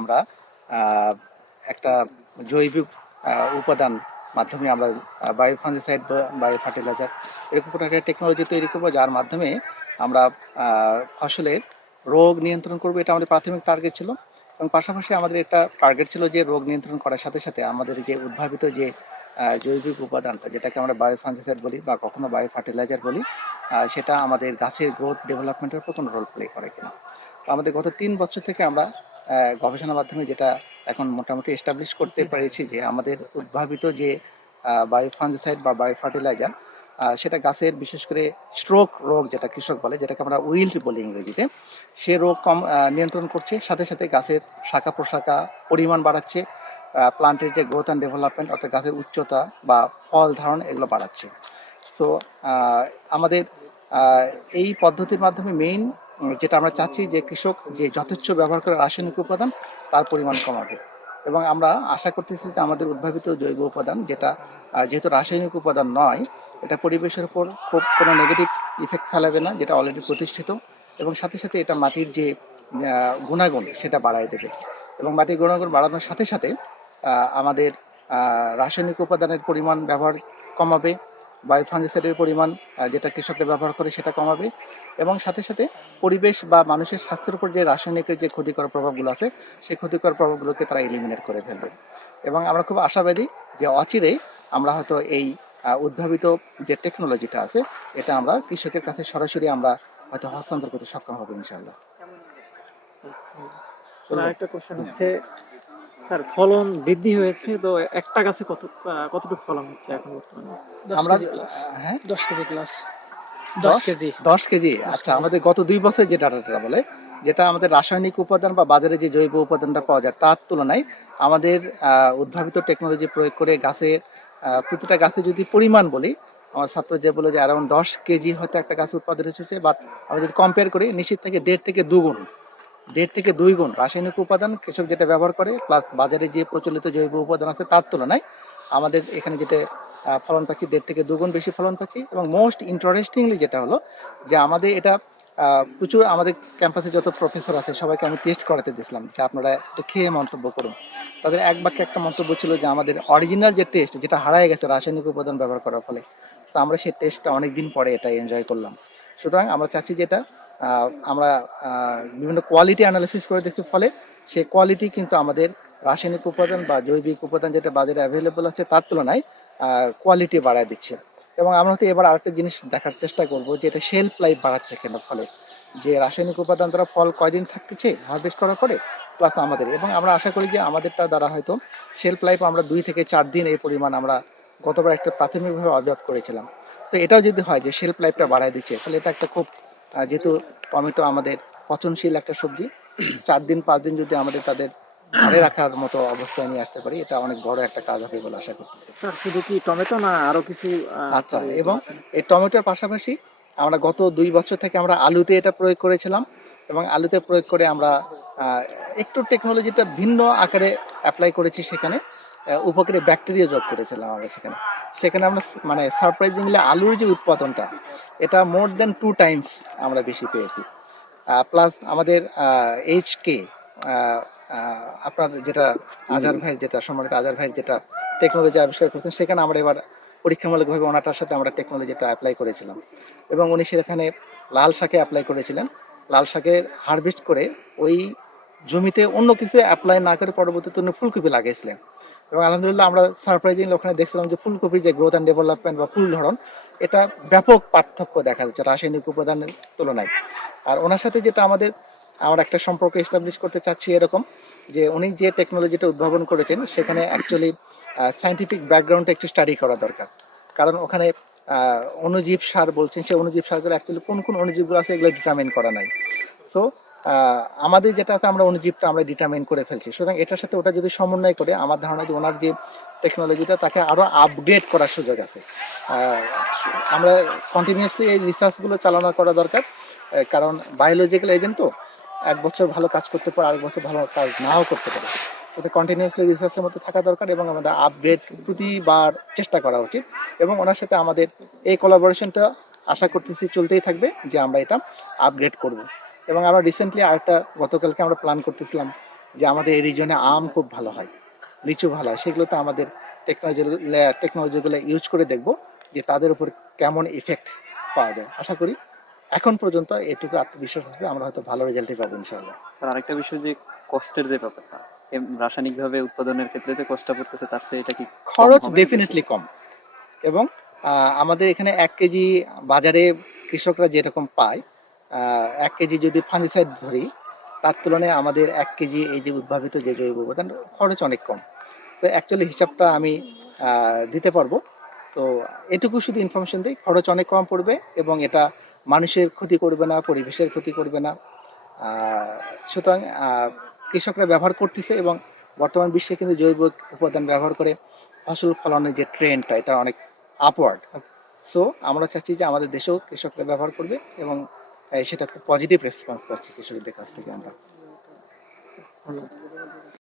আমরা আহ, একটা জৈবিক উপাদান মাধ্যমে আমরা বায়ো ফাঙ্গিসাইড বা বায়ো ফার্টিলাইজার এরকম কোনো একটা টেকনোলজি তৈরি করবো, যার মাধ্যমে আমরা ফসলের রোগ নিয়ন্ত্রণ করবো। এটা আমাদের প্রাথমিক টার্গেট ছিল। এবং পাশাপাশি আমাদের একটা টার্গেট ছিল যে রোগ নিয়ন্ত্রণ করার সাথে সাথে আমাদের যে উদ্ভাবিত যে জৈবিক উপাদানটা, যেটাকে আমরা বায়ো ফাঙ্গিসাইড বলি বা কখনো বায়ো ফার্টিলাইজার বলি, সেটা আমাদের গাছের গ্রোথ ডেভেলপমেন্টের উপর কোনো রোল প্লে করে কিনা। তো আমাদের গত 3 বছর থেকে আমরা গবেষণার মাধ্যমে যেটা এখন মোটামুটি এস্টাবলিশ করতে পেরেছি যে আমাদের উদ্ভাবিত যে বায়ো ফাঙ্গিসাইড বা বায়ো ফার্টিলাইজার, সেটা গাছের বিশেষ করে স্ট্রোক রোগ, যেটা কৃষক বলে, যেটাকে আমরা উইল্ট বলি ইংরেজিতে, সে রোগ কম নিয়ন্ত্রণ করছে। সাথে সাথে গাছের শাখা প্রশাখা পরিমাণ বাড়াচ্ছে, প্লান্টের যে গ্রোথ অ্যান্ড ডেভেলপমেন্ট অর্থাৎ গাছের উচ্চতা বা ফল ধারণ এগুলো বাড়াচ্ছে। সো আমাদের এই পদ্ধতির মাধ্যমে মেইন যেটা আমরা চাচ্ছি যে কৃষক যে যথেচ্ছ ব্যবহার করে রাসায়নিক উপাদান তার পরিমাণ কমাবে। এবং আমরা আশা করতেছি যে আমাদের উদ্ভাবিত জৈব উপাদান, যেটা যেহেতু রাসায়নিক উপাদান নয়, এটা পরিবেশের উপর খুব কোনো নেগেটিভ ইফেক্ট ফেলাবে না, যেটা অলরেডি প্রতিষ্ঠিত। এবং সাথে সাথে এটা মাটির যে গুণাগুণ সেটা বাড়ায় দেবে। এবং মাটির গুণাগুণ বাড়ানোর সাথে সাথে আমাদের রাসায়নিক উপাদানের পরিমাণ ব্যবহার কমাবে, বায়ো ফাঙ্গিসাইডের পরিমাণ যেটা কৃষকরা ব্যবহার করে সেটা কমাবে। এবং সাথে সাথে পরিবেশ বা মানুষের স্বাস্থ্যের উপর যে রাসায়নিকের যে ক্ষতিকর প্রভাবগুলো আছে, সেই ক্ষতিকর প্রভাবগুলোকে তারা এলিমিনেট করে ফেলবে। এবং আমরা খুব আশাবাদী যে অচিরেই আমরা হয়তো এই উদ্ভাবিত যে টেকনোলজিটা আছে, এটা আমরা কৃষকের কাছে সরাসরি আমরা হয়তো হস্তান্তর করতে সক্ষম হবো ইনশাআল্লাহ। আরেকটা কোশ্চেন হচ্ছে, স্যার ফলন বৃদ্ধি হয়েছে তো একটা গাছে কতটুকু ফলন হচ্ছে এখন বর্তমানে? আমরা হ্যাঁ 10 কেজি প্লাস। 10 10 কেজি। 10 কেজি। আচ্ছা, আমাদের গত 2 বছর যে ডাটাটা বলে, যেটা আমাদের রাসায়নিক উপাদান বা বাজারে যে জৈব উপাদানটা পাওয়া যায় তার তুলনায় আমাদের উদ্ভাবিত টেকনোলজি প্রয়োগ করে গাছের প্রতিটা গাছে যদি পরিমাণ বলি, আমার ছাত্র যে বলে যে অ্যারাউন্ড 10 কেজি হয়তো একটা গাছ উৎপাদন হচ্ছে। বাট আমরা যদি কম্পেয়ার করি, নিশ্চিত থেকে 1.5 থেকে 2 গুণ রাসায়নিক উপাদান কৃষক যেটা ব্যবহার করে প্লাস বাজারে যে প্রচলিত জৈব উপাদান আছে তার তুলনায় আমাদের এখানে যেটা ফলন পাচ্ছি 1.5 থেকে 2 গুণ বেশি ফলন পাচ্ছি। এবং মোস্ট ইন্টারেস্টিংলি যেটা হলো যে আমাদের এটা প্রচুর, আমাদের ক্যাম্পাসে যত প্রফেসর আছে সবাইকে আমি টেস্ট করাতে দিয়েছিলাম যে আপনারা একটু খেয়ে মন্তব্য করুন। তাদের এক বাক্যে একটা মন্তব্য ছিল যে আমাদের অরিজিনাল যে টেস্ট, যেটা হারায় গেছে রাসায়নিক উপাদান ব্যবহার করার ফলে, তো আমরা সেই টেস্টটা অনেকদিন পরে এটা এনজয় করলাম। সুতরাং আমরা চাচ্ছি যেটা আমরা বিভিন্ন কোয়ালিটি অ্যানালিসিস করে দেখছি, ফলে সেই কোয়ালিটি কিন্তু আমাদের রাসায়নিক উপাদান বা জৈবিক উপাদান যেটা বাজারে অ্যাভেলেবল আছে তার তুলনায় কোয়ালিটি বাড়ায় দিচ্ছে। এবং আমরা তো এবার আরেকটা জিনিস দেখার চেষ্টা করব যে এটা শেলফ লাইফ বাড়াচ্ছে কেন, ফলে যে রাসায়নিক উপাদান দ্বারা ফল কয়দিন থাকতেছে হারভেস্ট করার পরে, প্লাস আমাদের। এবং আমরা আশা করি যে আমাদেরটা দ্বারা হয়তো শেলফ লাইফ আমরা 2 থেকে 4 দিন এই পরিমাণ আমরা গতবার একটা প্রাথমিকভাবে অবজার্ভ করেছিলাম। তো এটাও যদি হয় যে শেলফ লাইফটা বাড়ায় দিচ্ছে, তাহলে এটা একটা খুব যেহেতু টমেটো আমাদের পচনশীল একটা সবজি, 4 দিন 5 দিন যদি আমাদের তাদের ধরে রাখার মতো অবস্থায় নিয়ে আসতে পারি, এটা অনেক বড় একটা কাজ হবে বলে আশা করতেছি। স্যার শুধু কি টমেটো না আরো কিছু? আচ্ছা, এবং এই টমেটোর পাশাপাশি আমরা গত 2 বছর থেকে আমরা আলুতে এটা প্রয়োগ করেছিলাম। এবং আলুতে প্রয়োগ করে আমরা একটু টেকনোলজিটা ভিন্ন আকারে অ্যাপ্লাই করেছি। সেখানে উপকারী ব্যাকটেরিয়া যোগ করেছিলাম আমরা সেখানে। সেখানে আমরা মানে সারপ্রাইজিংলি আলুর যে উৎপাদনটা, এটা মোর দেন 2 টাইমস আমরা বেশি পেয়েছি। প্লাস আমাদের এইচকে আপনার যেটা আজহার ভাইয়ের, যেটা সম্মানিত আজহার ভাইয়ের যেটা টেকনোলজি আবিষ্কার করছেন, সেখানে আমরা এবার পরীক্ষামূলকভাবে ওনাটার সাথে আমরা টেকনোলজিটা অ্যাপ্লাই করেছিলাম। এবং উনি সেখানে লাল শাকে অ্যাপ্লাই করেছিলেন। লাল শাকে হারভেস্ট করে ওই জমিতে অন্য কিছু অ্যাপ্লাই না করে পরবর্তীতে উনি ফুলকপি লাগিয়েছিলেন। এবং আলহামদুলিল্লাহ আমরা সারপ্রাইজিংলি ওখানে দেখছিলাম যে ফুলকপির যে গ্রোথ অ্যান্ড ডেভেলপমেন্ট বা ফুল ধরন, এটা ব্যাপক পার্থক্য দেখা যাচ্ছে রাসায়নিক উপাদানের তুলনায়। আর ওনার সাথে যেটা আমরা একটা সম্পর্ক এস্টাবলিশ করতে চাচ্ছি এরকম, যে উনি যে টেকনোলজিটা উদ্ভাবন করেছেন সেখানে অ্যাকচুয়ালি সায়েন্টিফিক ব্যাকগ্রাউন্ডটা একটু স্টাডি করা দরকার। কারণ ওখানে অণুজীব সার বলছেন, সেই অণুজীব সারগুলো অ্যাকচুয়ালি কোন কোন অণুজীবগুলো আছে এগুলো ডিটারমিন করা নাই। সো আমাদের যেটা আছে আমরা অণুজীবটা আমরা ডিটারমিন করে ফেলছি। সুতরাং এটার সাথে ওটা যদি সমন্বয় করে, আমার ধারণা যে ওনার যে টেকনোলজিটা তাকে আরও আপগ্রেড করার সুযোগ আছে। আমরা কন্টিনিউয়াসলি এই রিসার্চগুলো চালনা করা দরকার। কারণ বায়োলজিক্যাল এজেন্ট তো 1 বছর ভালো কাজ করতে পারে, 1 বছর ভালো কাজ নাও করতে পারে। এটা কন্টিনিউয়াসলি রিসার্চের মধ্যে থাকা দরকার এবং আমাদের আপগ্রেড প্রতিবার চেষ্টা করা উচিত। এবং ওনার সাথে আমাদের এই কোলাবোরেশনটা আশা করতেছি চলতেই থাকবে, যে আমরা এটা আপগ্রেড করব। এবং আমরা রিসেন্টলি আরেকটা গতকালকে আমরা প্ল্যান করতেছিলাম যে আমাদের এই রিজনে আম খুব ভালো হয়, লিচু ভালো হয়, সেগুলো তো আমাদের টেকনোলজিগুলো ইউজ করে দেখব যে তাদের উপর কেমন ইফেক্ট পাওয়া যায়। আশা করি এখন পর্যন্ত এটুকু আত্মবিশ্বাস আছে, আমরা হয়তো ভালো রেজাল্টই পাবো ইনশাআল্লাহ। স্যার আরেকটা বিষয় যে কষ্টের যে ব্যাপারটা, রাসায়নিকভাবে উৎপাদনের ক্ষেত্রে যে কষ্টটা পড়তেছে তার চেয়ে এটা কি কম খরচ হবে নাকি বেশি ডেফিনেটলি হবে? কম, এবং আমাদের এখানে 1 কেজি বাজারে কৃষকরা যেরকম পায়, 1 কেজি যদি ফাঙ্গিসাইড ধরি, তার তুলনায় আমাদের 1 কেজি এই যে উদ্ভাবিত যে জৈব উপাদান, খরচ অনেক কম। তো অ্যাকচুয়ালি হিসাবটা আমি দিতে পারবো। তো এটুকু শুধু ইনফরমেশন দিই, খরচ অনেক কম পড়বে এবং এটা মানুষের ক্ষতি করবে না, পরিবেশের ক্ষতি করবে না। আহ, সুতরাং কৃষকরা ব্যবহার করতেছে, এবং বর্তমান বিশ্বে কিন্তু জৈব উপাদান ব্যবহার করে ফসল ফলানোর যে ট্রেন্ডটা, এটা অনেক আপওয়ার্ড। সো আমরা চাচ্ছি যে আমাদের দেশেও কৃষকরা ব্যবহার করবে, এবং সেটা খুব পজিটিভ রেসপন্স পাচ্ছি কৃষকদের কাছ থেকে আমরা। ধন্যবাদ।